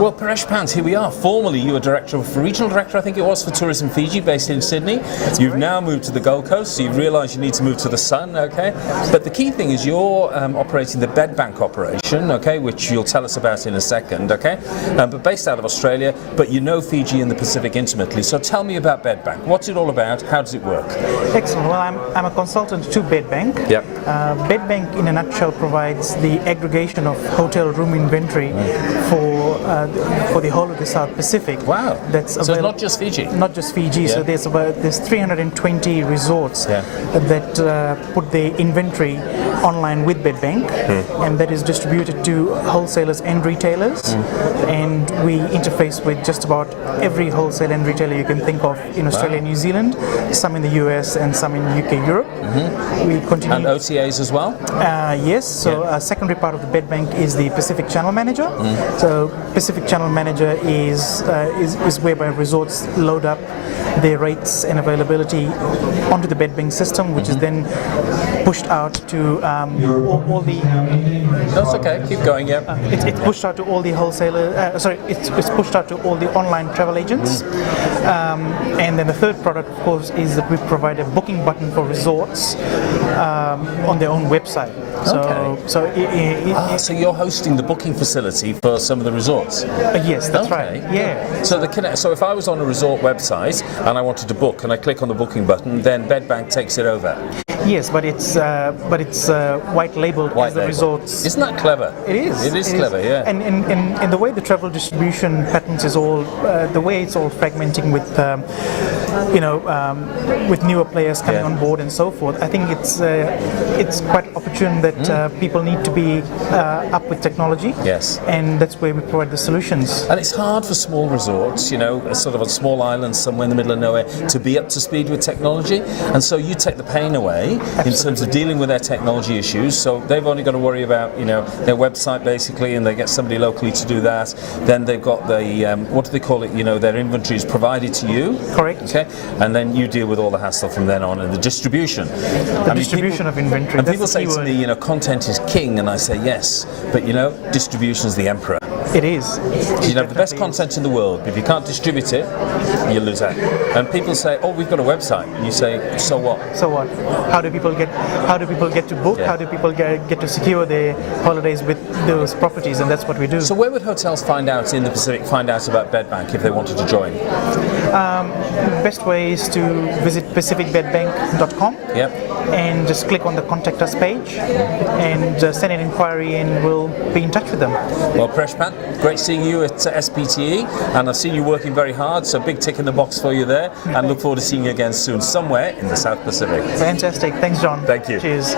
Well, Paresh Pant, here we are. Formerly, you were regional director, I think it was, for Tourism Fiji, based in Sydney. You've now moved to the Gold Coast, so you've realised you need to move to the sun, okay? But the key thing is you're operating the bed bank operation, okay, which you'll tell us about in a second, okay? But based out of Australia, but you know Fiji and the Pacific intimately. So tell me about bed bank. What's it all about? How does it work? Excellent. Well, I'm a consultant to bed bank. Yep. Bed bank, in a nutshell, provides the aggregation of hotel room inventory for the whole of the South Pacific. Wow. So it's not just Fiji? Not just Fiji. Yeah. So there's 320 resorts that put their inventory online with bed bank, and that is distributed to wholesalers and retailers. And we interface with just about every wholesale and retailer you can think of in Australia and New Zealand, some in the US and some in UK, Europe. We continue. And OTAs as well? Yes. So a secondary part of the bed bank is the Pacific Channel Manager. So Pacific Channel Manager is whereby resorts load up their rates and availability onto the bed bank system, which is then pushed out to all the. That's okay. Keep going. Yeah. It's pushed out to all the wholesalers. It's pushed out to all the online travel agents. And then the third product, of course, is that we provide a booking button for resorts on their own website. So you're hosting the booking facility for some of the resorts? Yes, that's right. Yeah. So if I was on a resort website and I wanted to book and I click on the booking button, then Bedbank takes it over? Yes, but it's white labeled as the resorts. Isn't that clever? It is. It is clever, yeah. And the way the travel distribution patterns is all, the way it's all fragmenting with, with newer players coming on board and so forth. I think it's quite opportune that people need to be up with technology. Yes. And that's where we provide the solutions. And it's hard for small resorts, sort of a small island somewhere in the middle of nowhere, to be up to speed with technology. And so you take the pain away in terms of dealing with their technology issues. So they've only got to worry about, their website basically, and they get somebody locally to do that. Then they've got the, what do they call it? Their inventory is provided to you. Correct. Okay. And then you deal with all the hassle from then on, and the distribution. Distribution of inventory. And people say to me, content is king, and I say yes, but distribution is the emperor. It is. You have the best content in the world, but if you can't distribute it, you lose out. And people say, "Oh, we've got a website." And you say, "So what?" So what? How do people get to book? Yeah. How do people get to secure their holidays with those properties? And that's what we do. So where would hotels find out in the Pacific about Bedbank if they wanted to join? The best way is to visit pacificbedbank.com. Yep. And just click on the contact us page and send an inquiry, and we'll be in touch with them. Well, Paresh Pant, great seeing you at SPTE, and I've seen you working very hard, so big tick in the box for you there, and look forward to seeing you again soon somewhere in the South Pacific. Fantastic. Thanks, John. Thank you. Cheers.